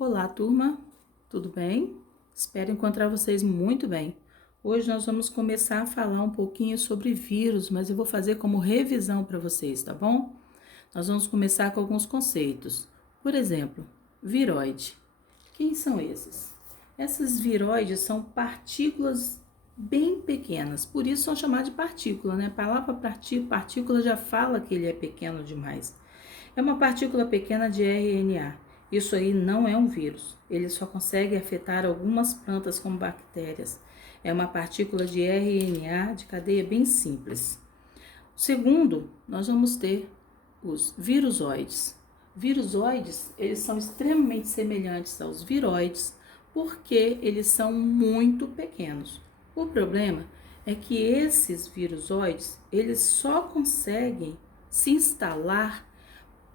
Olá, turma, tudo bem? Espero encontrar vocês muito bem. Hoje nós vamos começar a falar um pouquinho sobre vírus, mas eu vou fazer como revisão para vocês, tá bom? Nós vamos começar com alguns conceitos. Por exemplo, viroide. Quem são esses? Essas viroides são partículas bem pequenas, por isso são chamadas de partícula, né? A palavra partícula já fala que ele é pequeno demais. É uma partícula pequena de RNA. Isso aí não é um vírus. Ele só consegue afetar algumas plantas como bactérias. É uma partícula de RNA de cadeia bem simples. Segundo, nós vamos ter os virusoides. Virusoides, eles são extremamente semelhantes aos viroides, porque eles são muito pequenos. O problema é que esses virusoides, eles só conseguem se instalar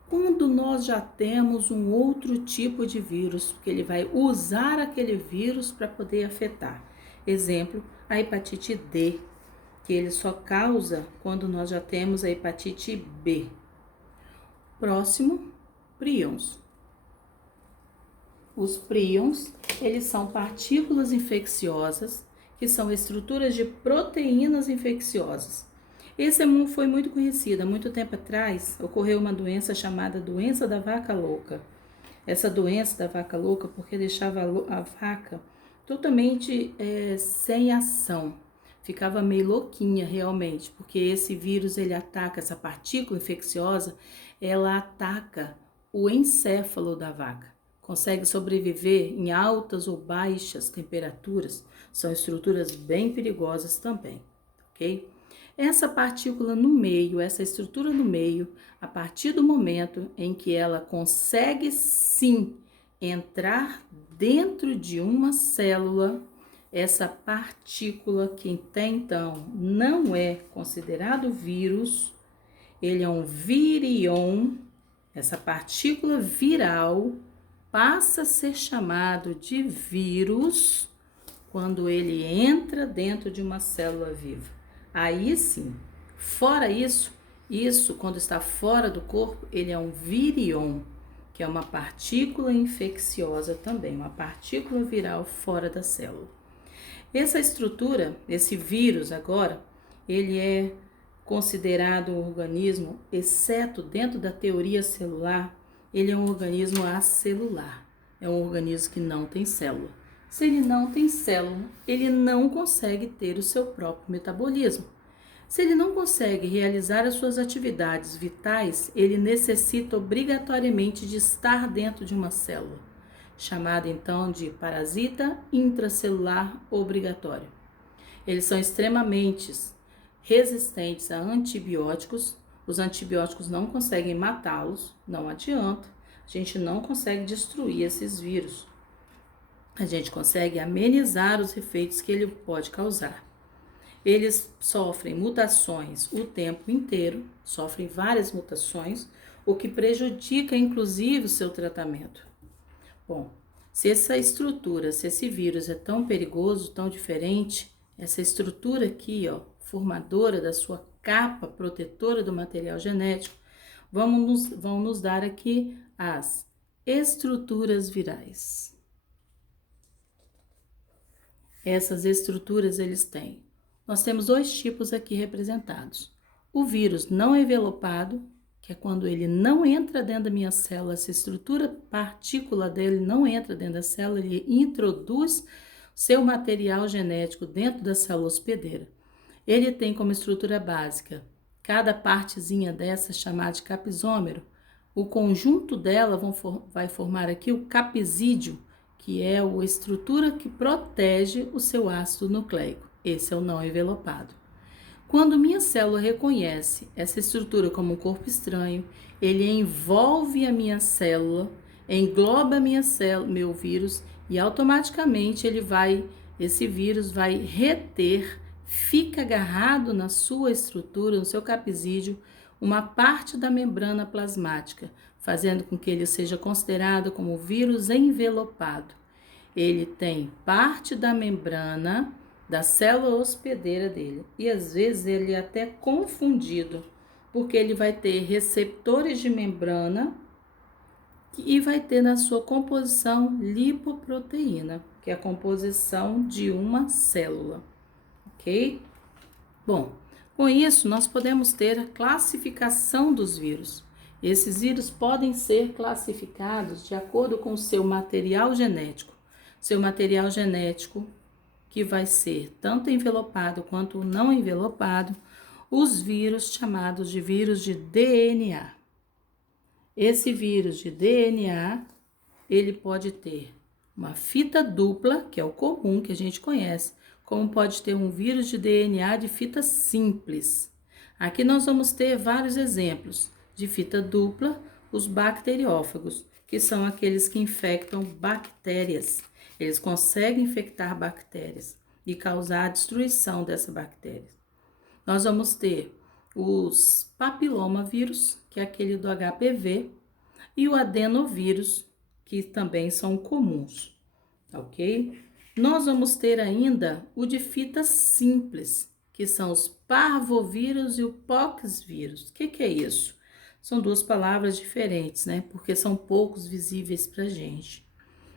quando nós já temos um outro tipo de vírus, porque ele vai usar aquele vírus para poder afetar. Exemplo, a hepatite D, que ele só causa quando nós já temos a hepatite B. Próximo, prions. Os prions, eles são partículas infecciosas, que são estruturas de proteínas infecciosas. Esse foi muito conhecido. Há muito tempo atrás, ocorreu uma doença chamada doença da vaca louca. Essa doença da vaca louca, porque deixava a vaca totalmente sem ação. Ficava meio louquinha realmente, porque esse vírus, ele ataca, essa partícula infecciosa, ela ataca o encéfalo da vaca. Consegue sobreviver em altas ou baixas temperaturas. São estruturas bem perigosas também, ok? Essa partícula no meio, essa estrutura no meio, a partir do momento em que ela consegue sim entrar dentro de uma célula, essa partícula que até então não é considerado vírus, ele é um virion, essa partícula viral passa a ser chamado de vírus quando ele entra dentro de uma célula viva. Aí sim, fora isso quando está fora do corpo, ele é um virion, que é uma partícula infecciosa também, uma partícula viral fora da célula. Essa estrutura, esse vírus agora, ele é considerado um organismo, exceto dentro da teoria celular, ele é um organismo acelular, é um organismo que não tem célula. Se ele não tem célula, ele não consegue ter o seu próprio metabolismo. Se ele não consegue realizar as suas atividades vitais, ele necessita obrigatoriamente de estar dentro de uma célula, chamada então de parasita intracelular obrigatório. Eles são extremamente resistentes a antibióticos. Os antibióticos não conseguem matá-los, não adianta. A gente não consegue destruir esses vírus. A gente consegue amenizar os efeitos que ele pode causar. Eles sofrem mutações o tempo inteiro, sofrem várias mutações, o que prejudica inclusive o seu tratamento. Bom, se essa estrutura, se esse vírus é tão perigoso, tão diferente, essa estrutura aqui, ó, formadora da sua capa protetora do material genético, vão nos dar aqui as estruturas virais. Essas estruturas eles têm. Nós temos dois tipos aqui representados. O vírus não envelopado, que é quando ele não entra dentro da minha célula, essa estrutura partícula dele não entra dentro da célula, ele introduz seu material genético dentro da célula hospedeira. Ele tem como estrutura básica, cada partezinha dessa chamada de capizômero, o conjunto dela vai formar aqui o capsídeo, que é a estrutura que protege o seu ácido nucleico. Esse é o não envelopado. Quando minha célula reconhece essa estrutura como um corpo estranho, ele envolve a minha célula, engloba a minha célula, meu vírus, e automaticamente esse vírus vai reter, fica agarrado na sua estrutura, no seu capsídeo, uma parte da membrana plasmática, fazendo com que ele seja considerado como vírus envelopado. Ele tem parte da membrana da célula hospedeira dele e às vezes ele é até confundido, porque ele vai ter receptores de membrana e vai ter na sua composição lipoproteína, que é a composição de uma célula, ok? Bom, com isso nós podemos ter a classificação dos vírus. Esses vírus podem ser classificados de acordo com o seu material genético. Seu material genético, que vai ser tanto envelopado quanto não envelopado, os vírus chamados de vírus de DNA. Esse vírus de DNA, ele pode ter uma fita dupla, que é o comum que a gente conhece, como pode ter um vírus de DNA de fita simples. Aqui nós vamos ter vários exemplos de fita dupla, os bacteriófagos, que são aqueles que infectam bactérias. Eles conseguem infectar bactérias e causar a destruição dessa bactéria. Nós vamos ter os papilomavírus, que é aquele do HPV, e o adenovírus, que também são comuns, ok? Nós vamos ter ainda o de fita simples, que são os parvovírus e o poxvírus. O que é isso? São duas palavras diferentes, né? Porque são poucos visíveis para a gente.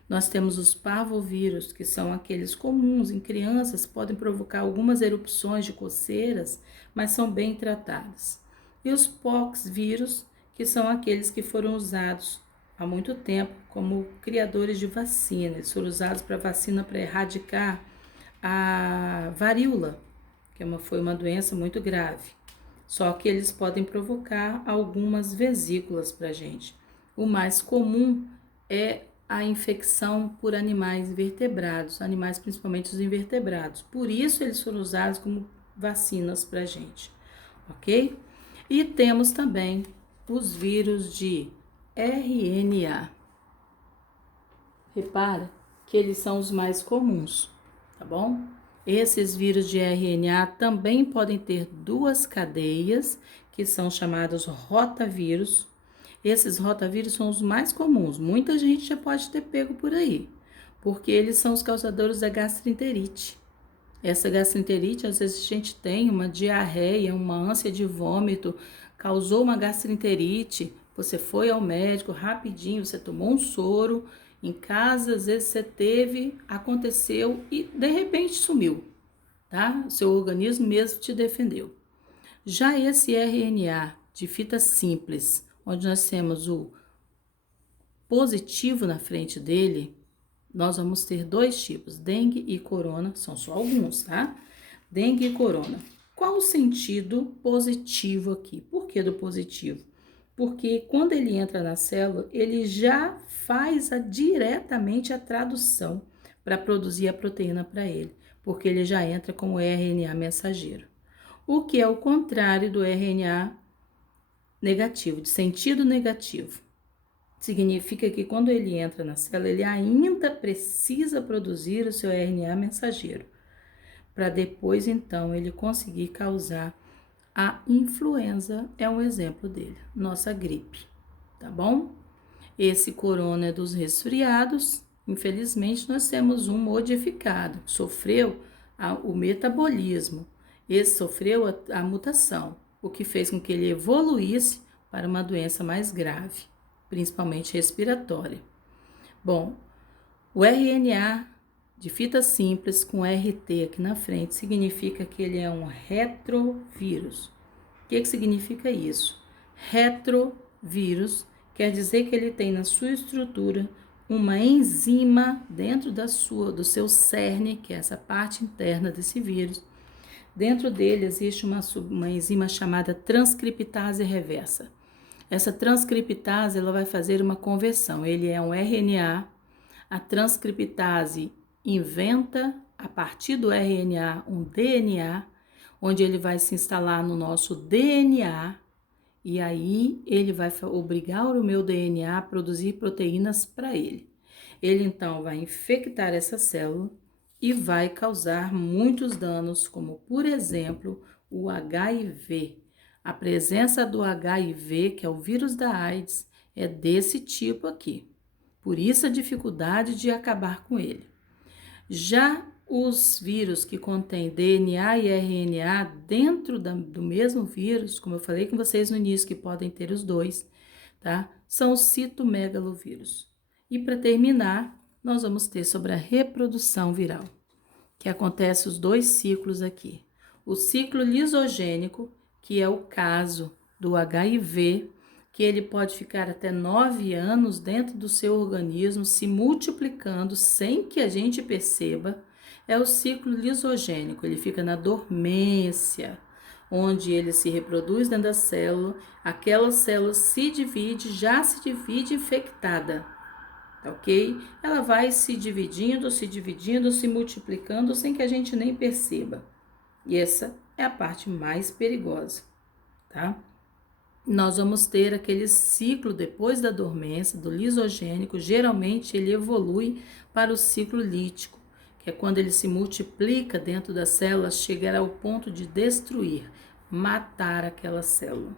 Nós temos os parvovírus, que são aqueles comuns em crianças, podem provocar algumas erupções de coceiras, mas são bem tratadas. E os poxvírus, que são aqueles que foram usados há muito tempo como criadores de vacina. Eles foram usados para vacina para erradicar a varíola, que foi uma doença muito grave. Só que eles podem provocar algumas vesículas para a gente. O mais comum é a infecção por animais invertebrados, animais principalmente os invertebrados. Por isso eles foram usados como vacinas para a gente, ok? E temos também os vírus de RNA. Repara que eles são os mais comuns, tá bom? Esses vírus de RNA também podem ter duas cadeias, que são chamados rotavírus. Esses rotavírus são os mais comuns. Muita gente já pode ter pego por aí, porque eles são os causadores da gastroenterite. Essa gastroenterite, às vezes a gente tem uma diarreia, uma ânsia de vômito, causou uma gastroenterite, você foi ao médico rapidinho, você tomou um soro, em casa, às vezes você teve, aconteceu e de repente sumiu, tá? O seu organismo mesmo te defendeu. Já esse RNA de fita simples, onde nós temos o positivo na frente dele, nós vamos ter dois tipos, dengue e corona, são só alguns, tá? Dengue e corona. Qual o sentido positivo aqui? Por que do positivo? Porque quando ele entra na célula, ele já faz diretamente a tradução para produzir a proteína para ele, porque ele já entra como RNA mensageiro. O que é o contrário do RNA negativo, de sentido negativo. Significa que quando ele entra na célula, ele ainda precisa produzir o seu RNA mensageiro, para depois, então, ele conseguir causar a influenza, é um exemplo dele, nossa gripe, tá bom? Esse corona é dos resfriados, infelizmente nós temos um modificado, sofreu o metabolismo, esse sofreu a mutação, o que fez com que ele evoluísse para uma doença mais grave, principalmente respiratória. Bom, o RNA de fita simples com RT aqui na frente significa que ele é um retrovírus. O que significa isso? Retrovírus quer dizer que ele tem na sua estrutura uma enzima dentro do seu cerne, que é essa parte interna desse vírus. Dentro dele existe uma enzima chamada transcriptase reversa. Essa transcriptase ela vai fazer uma conversão. Ele é um RNA, a transcriptase inventa a partir do RNA um DNA, onde ele vai se instalar no nosso DNA e aí ele vai obrigar o meu DNA a produzir proteínas para ele. Ele então vai infectar essa célula e vai causar muitos danos, como por exemplo o HIV. A presença do HIV, que é o vírus da AIDS, é desse tipo aqui. Por isso a dificuldade de acabar com ele. Já os vírus que contêm DNA e RNA dentro do mesmo vírus, como eu falei com vocês no início, que podem ter os dois, tá? São os citomegalovírus. E para terminar, nós vamos ter sobre a reprodução viral, que acontece os dois ciclos aqui. O ciclo lisogênico, que é o caso do HIV, que ele pode ficar até 9 anos dentro do seu organismo, se multiplicando sem que a gente perceba, é o ciclo lisogênico. Ele fica na dormência, onde ele se reproduz dentro da célula, aquela célula se divide, já se divide infectada, ok? Ela vai se dividindo, se multiplicando sem que a gente nem perceba. E essa é a parte mais perigosa, tá? Nós vamos ter aquele ciclo depois da dormência, do lisogênico, geralmente ele evolui para o ciclo lítico, que é quando ele se multiplica dentro das células, chegar ao ponto de destruir, matar aquela célula.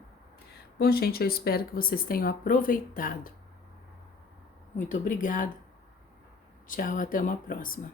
Bom, gente, eu espero que vocês tenham aproveitado. Muito obrigada. Tchau, até uma próxima.